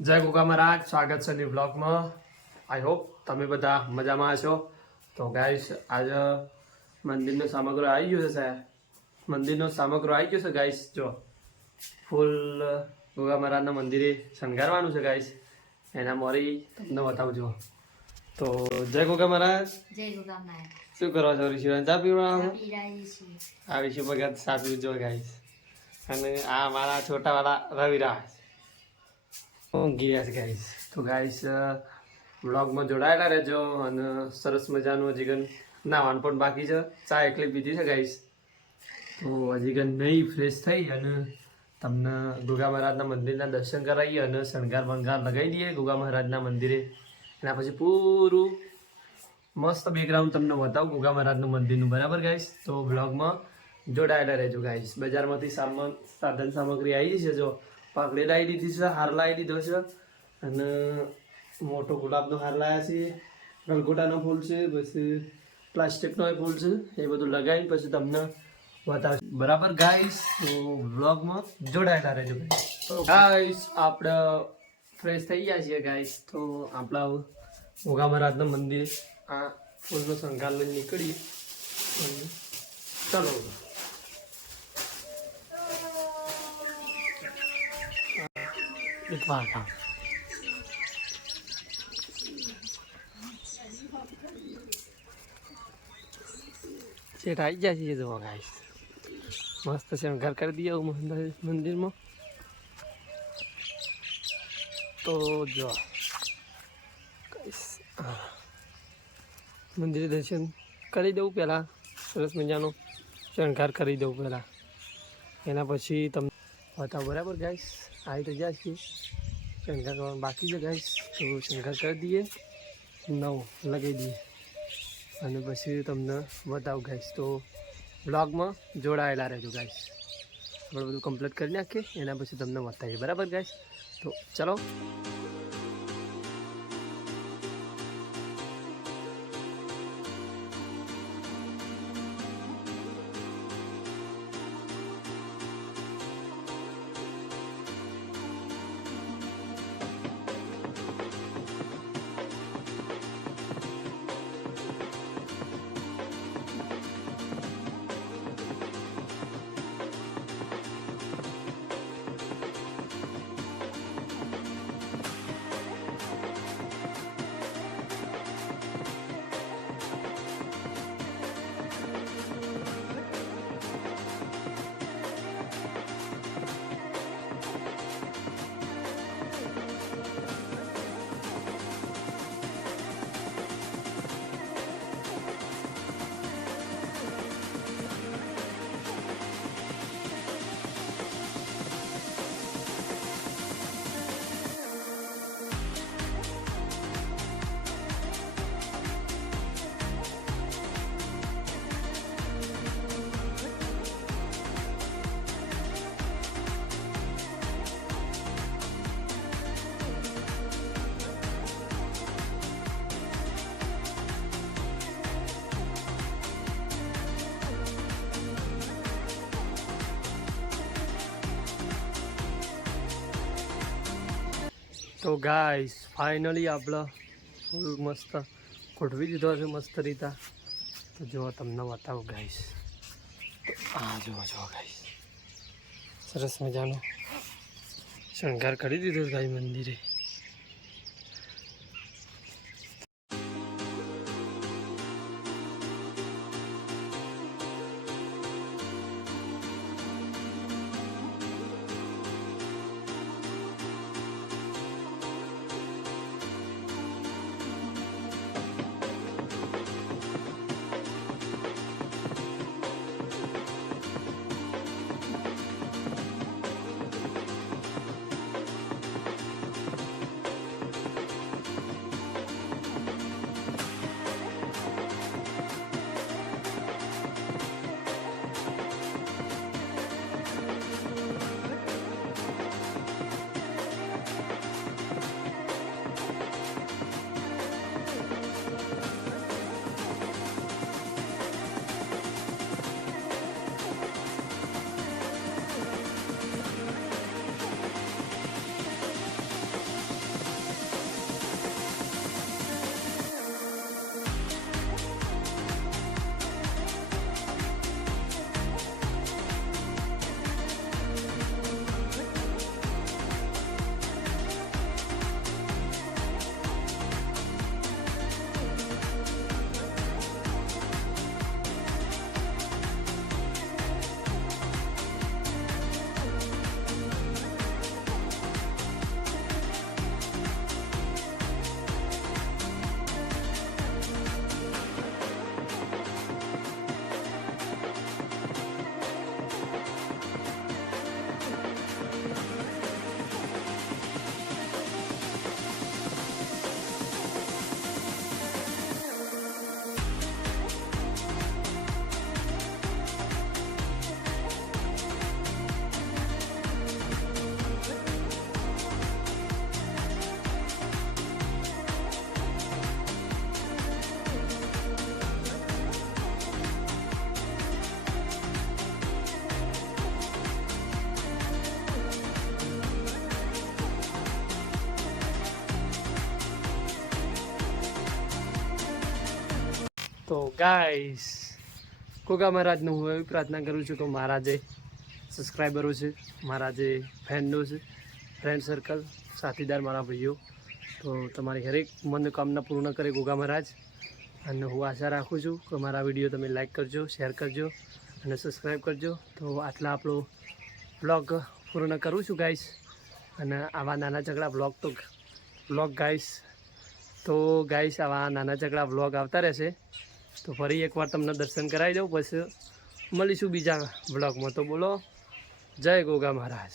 જય ગોગા મહારાજ, સ્વાગત છે ન્યુ બ્લોગમાં. આઈ હોપ તમે બધા મજામાં હશો. તો ગાઈસ આજે મંદિરનો સામગ્રી આવી ગયો છે. મંદિરનો સામગ્રી આવી ગયો છે ગાઈસ. જો ફૂલ ગોગા મહારાજના મંદિરે શણગારવાનું છે ગાઈસ. એના મોરી તમને બતાવજો. તો જય ગોગા મહારાજ. જય ગોગા મહારાજ. શું કરો છો ઋષિ? ચા પીવડાવો? પીરાય આ ઋષિ ભગત ચા પીવજો ગાઈસ. અને આ મારા છોટાવાળા રવિરાજ ગયા ગાઈસ. તો ગાઈસ વ્લોગમાં જોડાયેલા રહેજો. અને સરસ મજાનું હજીગન નાવાનું પણ બાકી છે. ચા એકલી પીધી છે ગાઈસ. તો હજીગન નહીં ફ્રેશ થઈ અને તમને ગોગા મહારાજના મંદિરના દર્શન કરાવીએ અને શણગાર બંગાર લગાવી દઈએ ગોગા મહારાજના મંદિરે. એના પછી પૂરું મસ્ત બેકગ્રાઉન્ડ તમને બતાવું ગોગા મહારાજનું મંદિરનું. બરાબર ગાઈસ? તો બ્લોગમાં જોડાયેલા રહેજો ગાઈસ. બજારમાંથી સાધન સામગ્રી આવી છે. જો પાકડી લાવી દીધી છે, હાર લાવી દીધો છે અને મોટો ગુલાબનો હાર લાવ્યા છે, ગલગોટાનો ફૂલ છે, પછી પ્લાસ્ટિકનો ફૂલ છે. એ બધું લગાવીને પછી તમને બતાવશે. બરાબર ગાઈસ? તો બ્લોગમાં જોડાયેલા રહેજો ગાઈસ. આપણે ફ્રેશ થઈ ગયા છીએ ગાઈસ. તો આપણા ગોગા મહારાજના મંદિર આ ફૂલનો શણગાર લઈને નીકળીએ. ચલો એક વાર સેટ આવી ગયા છીએ. જવા ગાઈસ મસ્ત શણગાર કરી દઈએ મંદિરમાં. તો જો ગાઈસ મંદિરે દર્શન કરી દઉં પહેલાં. સરસ મજાનો શણગાર કરી દઉં પહેલાં. એના પછી તમને બતાવો. બરાબર ગાઈસ? આવી તો ગયા છીએ. શણગાર કરવાનું બાકી છે ગાઈસ. તો શણગાર કરી દઈએ, નવ લગાવી દઈએ અને પછી તમને બતાવું ગાઈસ. તો બ્લોગમાં જોડાયેલા રહેજો ગાઈસ. આપણે બધું કમ્પ્લીટ કરી નાખીએ એના પછી તમને બતાવીએ. બરાબર ગાઈસ? તો ચલો. તો ગાઈસ ફાઇનલી આપણે ફૂલ મસ્ત ગોઠવી દીધો છે મસ્ત રીતે. તો જો તમને બતાવું ગાઈસ. આ જુઓ ગાઈસ, સરસ મજાનો શણગાર કરી દીધો છે ગાઈ મંદિરે. તો ગાઈસ ગોગા મહારાજનું હું એવી પ્રાર્થના કરું છું કે મારા જે સબસ્ક્રાઈબરો છે, મારા જે ફ્રેન્ડો છે, ફ્રેન્ડ સર્કલ, સાથીદાર, મારા ભાઈઓ, તો તમારી હરેક મનોકામના પૂર્ણ કરે ગોગા મહારાજ. અને હું આશા રાખું છું કે મારા વિડીયો તમે લાઈક કરજો, શેર કરજો અને સબસ્ક્રાઈબ કરજો. તો આટલા આપણો બ્લોગ પૂર્ણ કરું છું ગાઈસ. અને આવા નાના ચકડા બ્લોગ ગાઈસ, તો ગાઈસ આવા નાના ચકડા બ્લોગ આવતા રહેશે. તો ફરી એકવાર તમને દર્શન કરાવી દઉં, પછી મળીશું બીજા બ્લોગમાં. તો બોલો જય ગોગા મહારાજ.